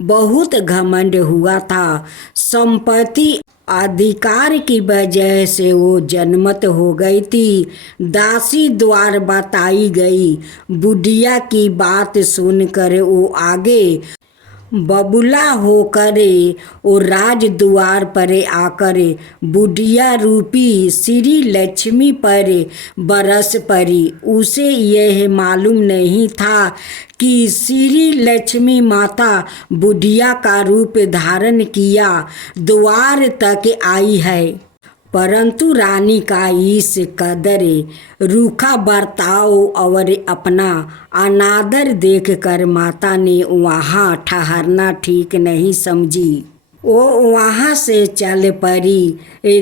बहुत घमंड हुआ था। संपत्ति अधिकार की वजह से वो जन्मत हो गई थी। दासी द्वार बताई गई। बुढ़िया की बात सुनकर वो आगे बबूला होकर और राज द्वार पर आकर बुढ़िया रूपी श्री लक्ष्मी पर बरस पड़ी। उसे यह मालूम नहीं था कि श्री लक्ष्मी माता बुढ़िया का रूप धारण किया द्वार तक आई है, परंतु रानी का इस कदर रूखा बर्ताव और अपना अनादर देखकर माता ने वहाँ ठहरना ठीक नहीं समझी। वो वहाँ से चल पड़ी।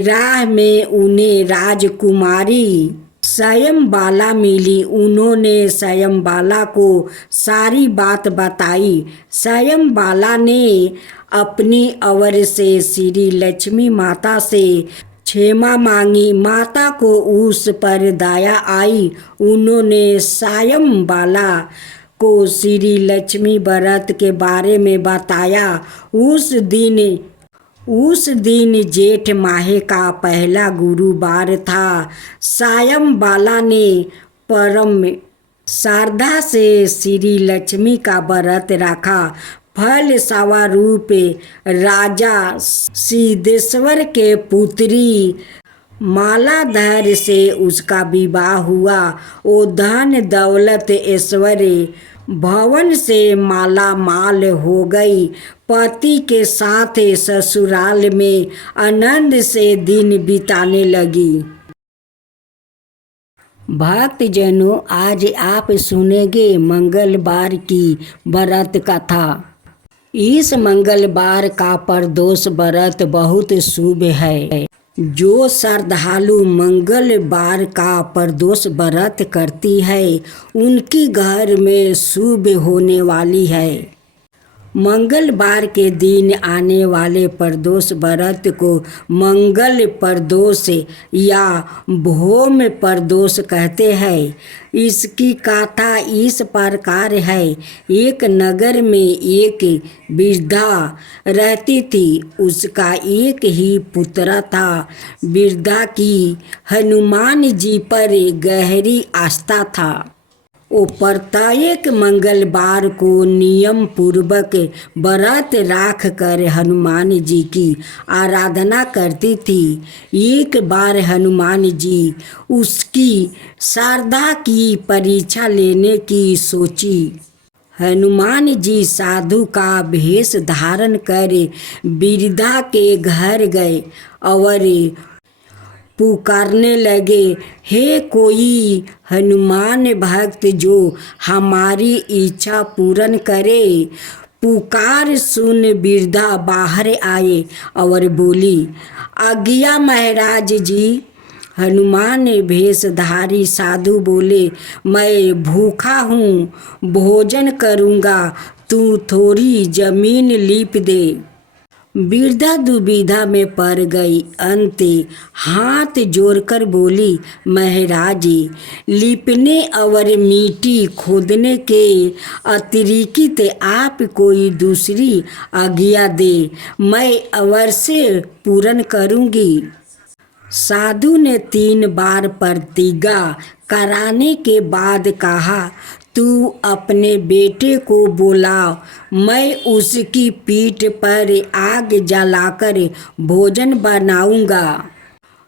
राह में उन्हें राजकुमारी स्वयंबाला मिली। उन्होंने स्वयंबाला को सारी बात बताई। स्वयंबाला ने अपनी ओर से श्री लक्ष्मी माता से क्षमा मांगी। माता को उस पर दया आई। उन्होंने स्वयंबाला को श्री लक्ष्मी व्रत के बारे में बताया। उस दिन जेठ माह का पहला गुरुवार था। स्वयंबाला ने परम शारदा से श्री लक्ष्मी का व्रत रखा। फल स्वरूप राजा सिद्धेश्वर के पुत्री मालाधर से उसका विवाह हुआ। वो धन दौलत ऐश्वर्य भवन से माला माल हो गई। पति के साथ ससुराल में आनंद से दिन बिताने लगी। भक्तजनों, आज आप सुनेंगे मंगलवार की व्रत कथा। इस मंगलवार का प्रदोष व्रत बहुत शुभ है। जो श्रद्धालु मंगलवार का प्रदोष व्रत करती है उनकी घर में शुभ होने वाली है। मंगलवार के दिन आने वाले प्रदोष व्रत को मंगल प्रदोष या भौम प्रदोष कहते हैं। इसकी कथा इस प्रकार है। एक नगर में एक वृद्धा रहती थी। उसका एक ही पुत्र था। वृद्धा की हनुमान जी पर गहरी आस्था था। वो प्रत्येक मंगलवार को नियम पूर्वक व्रत राख कर हनुमान जी की आराधना करती थी। एक बार हनुमान जी उसकी श्रद्धा की परीक्षा लेने की सोची। हनुमान जी साधु का भेष धारण कर वृद्धा के घर गए और पुकारने लगे, हे कोई हनुमान भक्त जो हमारी इच्छा पूर्ण करे। पुकार सुन वृद्धा बाहर आए और बोली, आज्ञा महाराज जी। हनुमान भेषधारी साधु बोले, मैं भूखा हूँ, भोजन करूँगा, तू थोड़ी जमीन लीप दे। वृद्धा दुविधा में पड़ गई। अंत हाथ जोड़कर बोली, महाराज लिपने और मिट्टी खोदने के अतिरिक्त आप कोई दूसरी आज्ञा दे, मैं अवश्य पूर्ण करूँगी। साधु ने 3 बार प्रतिज्ञा कराने के बाद कहा, तू अपने बेटे को बुला, मैं उसकी पीठ पर आग जलाकर भोजन बनाऊंगा।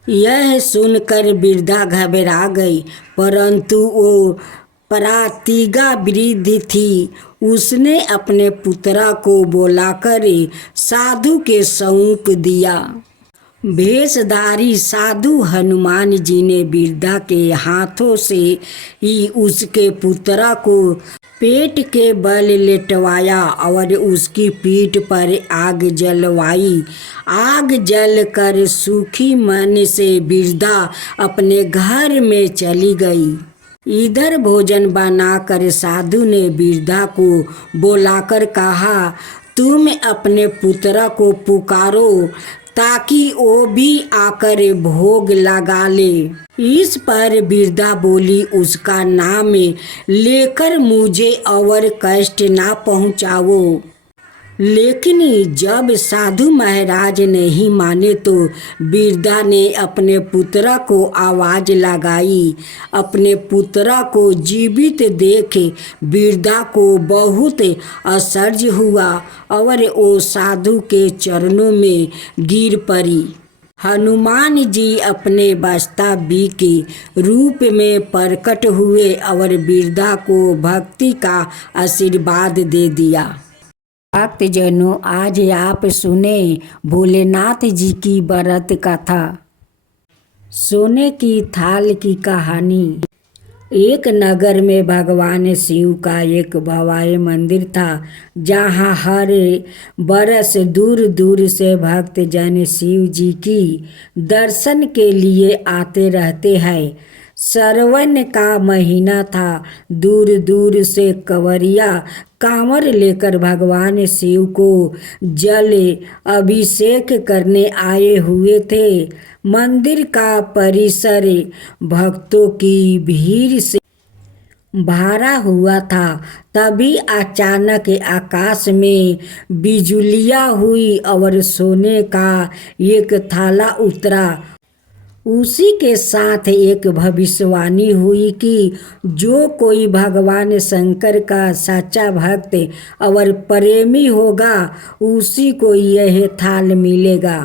यह सुनकर वृद्धा घबरा गई, परंतु वो प्रतिज्ञा वृद्ध थी। उसने अपने पुत्र को बुलाकर साधु के सौंप दिया। भेषधारी साधु हनुमान जी ने वृद्धा के हाथों से ही उसके पुत्र को पेट के बल लेटवाया और उसकी पीठ पर आग जलवाई। आग जलकर सूखी मन से वृद्धा अपने घर में चली गई। इधर भोजन बनाकर साधु ने वृद्धा को बुलाकर कहा, तुम अपने पुत्र को पुकारो ताकि वो भी आकर भोग लगा ले। इस पर वृद्धा बोली, उसका नाम लेकर मुझे और कष्ट ना पहुँचाओ। लेकिन जब साधु महाराज नहीं माने तो वृद्धा ने अपने पुत्र को आवाज लगाई। अपने पुत्र को जीवित देख वृद्धा को बहुत आश्चर्य हुआ और वो साधु के चरणों में गिर पड़ी। हनुमान जी अपने वास्तविक के रूप में प्रकट हुए और वृद्धा को भक्ति का आशीर्वाद दे दिया। भक्तजनों, आज आप सुने भोलेनाथ जी की व्रत कथा। सोने की थाल की कहानी। एक नगर में भगवान शिव का एक भव्य मंदिर था, जहाँ हर बरस दूर दूर से भक्तजन शिव जी की दर्शन के लिए आते रहते हैं। श्रावण का महीना था। दूर दूर से कंवरिया कांवर लेकर भगवान शिव को जल अभिषेक करने आए हुए थे। मंदिर का परिसर भक्तों की भीड़ से भरा हुआ था। तभी अचानक आकाश में बिजुलियाँ हुई और सोने का एक थाला उतरा उसी के साथ एक भविष्यवाणी हुई कि जो कोई भगवान शंकर का सच्चा भक्त और प्रेमी होगा उसी को यह थाल मिलेगा।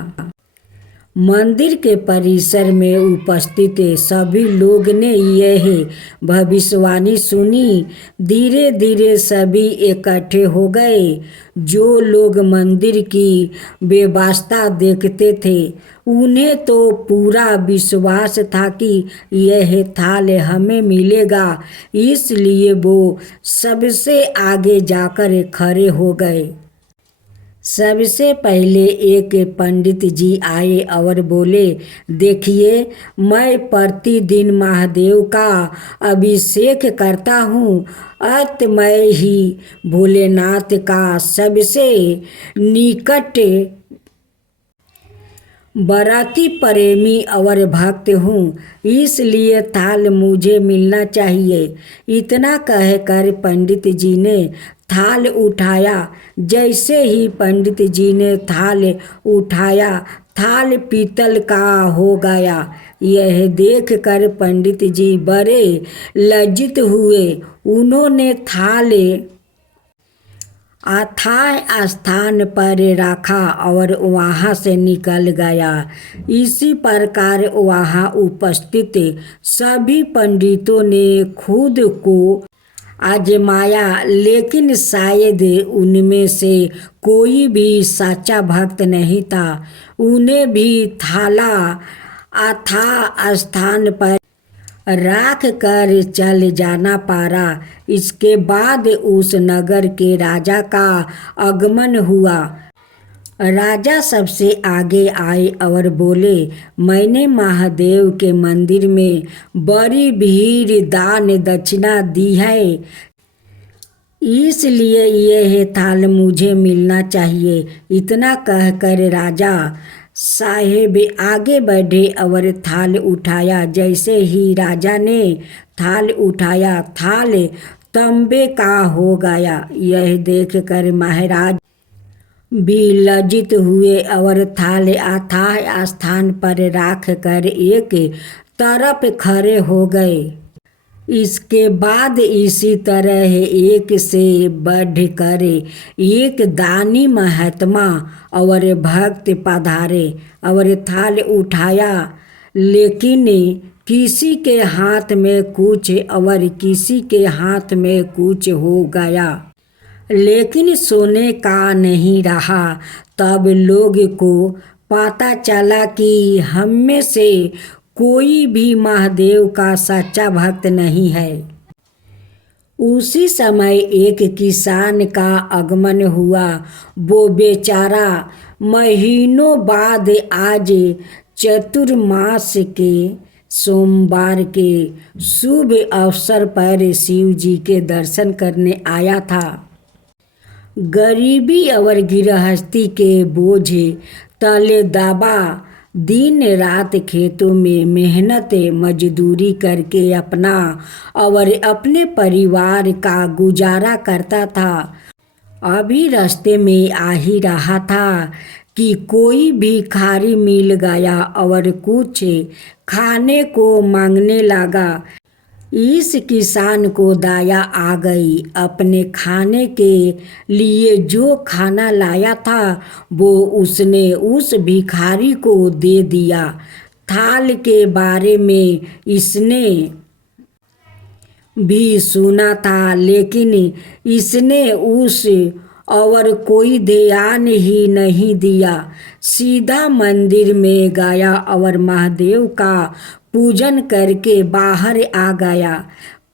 मंदिर के परिसर में उपस्थित सभी लोग ने यह भविष्यवाणी सुनी। धीरे धीरे सभी इकट्ठे हो गए। जो लोग मंदिर की व्यवस्था देखते थे उन्हें तो पूरा विश्वास था कि यह थाल हमें मिलेगा, इसलिए वो सबसे आगे जाकर खड़े हो गए। सबसे पहले एक पंडित जी आए और बोले, देखिए, मैं प्रतिदिन महादेव का अभिषेक करता हूँ, अत मैं ही भोलेनाथ का सबसे निकट बराती प्रेमी और भक्त हूँ, इसलिए थाल मुझे मिलना चाहिए। इतना कहकर पंडित जी ने थाल उठाया। जैसे ही पंडित जी ने थाल उठाया, थाल पीतल का हो गया। यह देखकर पंडित जी बड़े लज्जित हुए। उन्होंने थाल अथाह स्थान पर रखा और वहाँ से निकल गया। इसी प्रकार वहाँ उपस्थित सभी पंडितों ने खुद को आजमाया, लेकिन शायद उनमें से कोई भी सच्चा भक्त नहीं था। उन्हें भी थाला अथाह स्थान पर राख कर चल जाना पड़ा। इसके बाद उस नगर के राजा का आगमन हुआ। राजा सबसे आगे आए और बोले, मैंने महादेव के मंदिर में बड़ी भीड़ दान दक्षिणा दी है, इसलिए यह थाल मुझे मिलना चाहिए। इतना कहकर राजा साहेब आगे बढ़े और थाल उठाया। जैसे ही राजा ने थाल उठाया, थाल तांबे का हो गया। यह देखकर महाराज भी लज्जित हुए और थाल अथाह स्थान पर रख कर एक तरफ खड़े हो गए। इसके बाद इसी तरह एक से बढ़कर एक दानी महात्मा और भक्त पधारे और थाल उठाया, लेकिन किसी के हाथ में कुछ और किसी के हाथ में कुछ हो गया, लेकिन सोने का नहीं रहा। तब लोग को पता चला कि हम में से कोई भी महादेव का सच्चा भक्त नहीं है। उसी समय एक किसान का आगमन हुआ। वो बेचारा महीनों बाद आज चतुर्मास के सोमवार के शुभ अवसर पर शिव जी के दर्शन करने आया था। गरीबी और गृहस्थी के बोझ तले दबा दिन रात खेतों में मेहनत मजदूरी करके अपना और अपने परिवार का गुजारा करता था। अभी रास्ते में आ ही रहा था कि कोई भिखारी मिल गया और कुछ खाने को मांगने लगा। इस किसान को दया आ गई। अपने खाने के लिए जो खाना लाया था वो उसने उस भिखारी को दे दिया। थाल के बारे में इसने भी सुना था, लेकिन इसने उस और कोई ध्यान ही नहीं दिया। सीधा मंदिर में गया और महादेव का पूजन करके बाहर आ गया।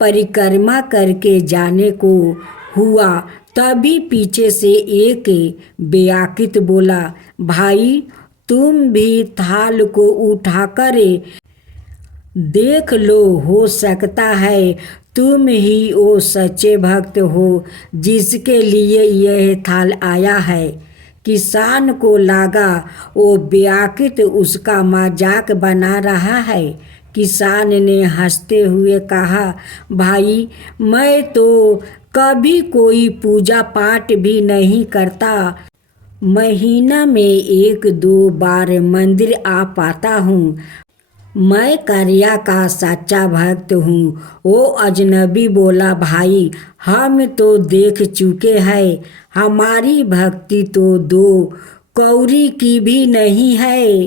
परिक्रमा करके जाने को हुआ, तभी पीछे से एक बेआकित बोला, भाई, तुम भी थाल को उठाकर देख लो, हो सकता है तुम ही वो सच्चे भक्त हो जिसके लिए यह थाल आया है। किसान को लगा वो बेआकित उसका मजाक बना रहा है। किसान ने हंसते हुए कहा, भाई, मैं तो कभी कोई पूजा पाठ भी नहीं करता। महीना में 1-2 बार मंदिर आ पाता हूँ। मैं करिया का सच्चा भक्त हूँ। वो अजनबी बोला, भाई हम तो देख चुके हैं, हमारी भक्ति तो दो कौड़ी की भी नहीं है।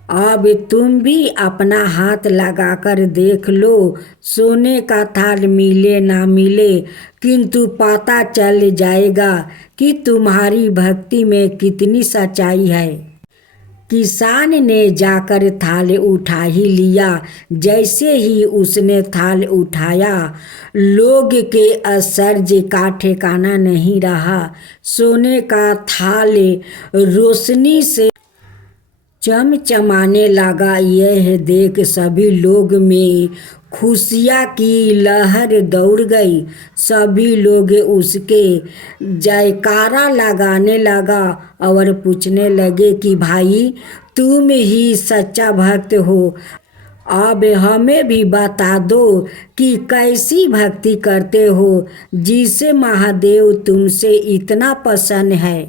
अब तुम भी अपना हाथ लगाकर देख लो, सोने का थाल मिले ना मिले, किंतु पता चल जाएगा कि तुम्हारी भक्ति में कितनी सच्चाई है। किसान ने जाकर थाल उठा ही लिया। जैसे ही उसने थाल उठाया, लोग के आश्चर्य का ठिकाना नहीं रहा। सोने का थाल रोशनी से चमचमाने लगा। यह देख सभी लोग में खुशियाँ की लहर दौड़ गई। सभी लोग उसके जयकारा लगाने लगा और पूछने लगे कि भाई तुम ही सच्चा भक्त हो, अब हमें भी बता दो कि कैसी भक्ति करते हो जिसे महादेव तुमसे इतना पसंद है।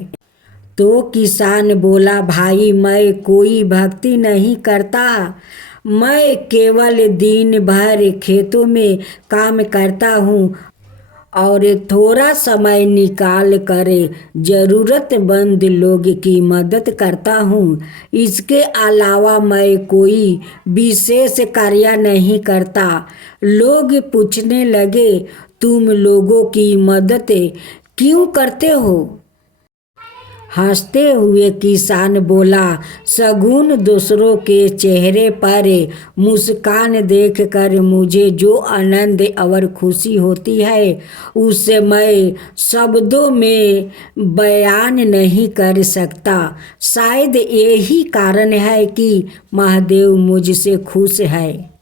तो किसान बोला, भाई मैं कोई भक्ति नहीं करता, मैं केवल दिन भर खेतों में काम करता हूँ और थोड़ा समय निकाल कर ज़रूरतमंद लोग की मदद करता हूँ। इसके अलावा मैं कोई विशेष कार्य नहीं करता। लोग पूछने लगे, तुम लोगों की मदद क्यों करते हो? हंसते हुए किसान बोला, सगुन दूसरों के चेहरे पर मुस्कान देखकर मुझे जो आनंद और खुशी होती है उसे मैं शब्दों में बयान नहीं कर सकता। शायद यही कारण है कि महादेव मुझसे खुश है।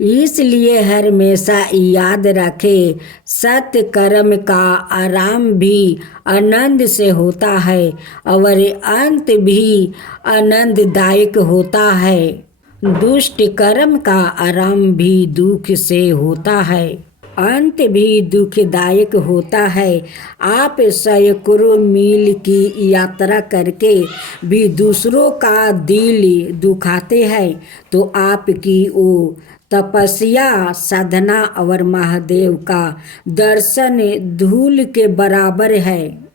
इसलिए हमेशा याद रखें, सत्य कर्म का आराम भी आनंद से होता है और अंत भी आनंददायक होता है। दुष्ट कर्म का आराम भी दुख से होता है, अंत भी दुखदायक होता है। आप सैकड़ों मील की यात्रा करके भी दूसरों का दिल दुखाते हैं तो आपकी वो तपस्या, साधना और महादेव का दर्शन धूल के बराबर है।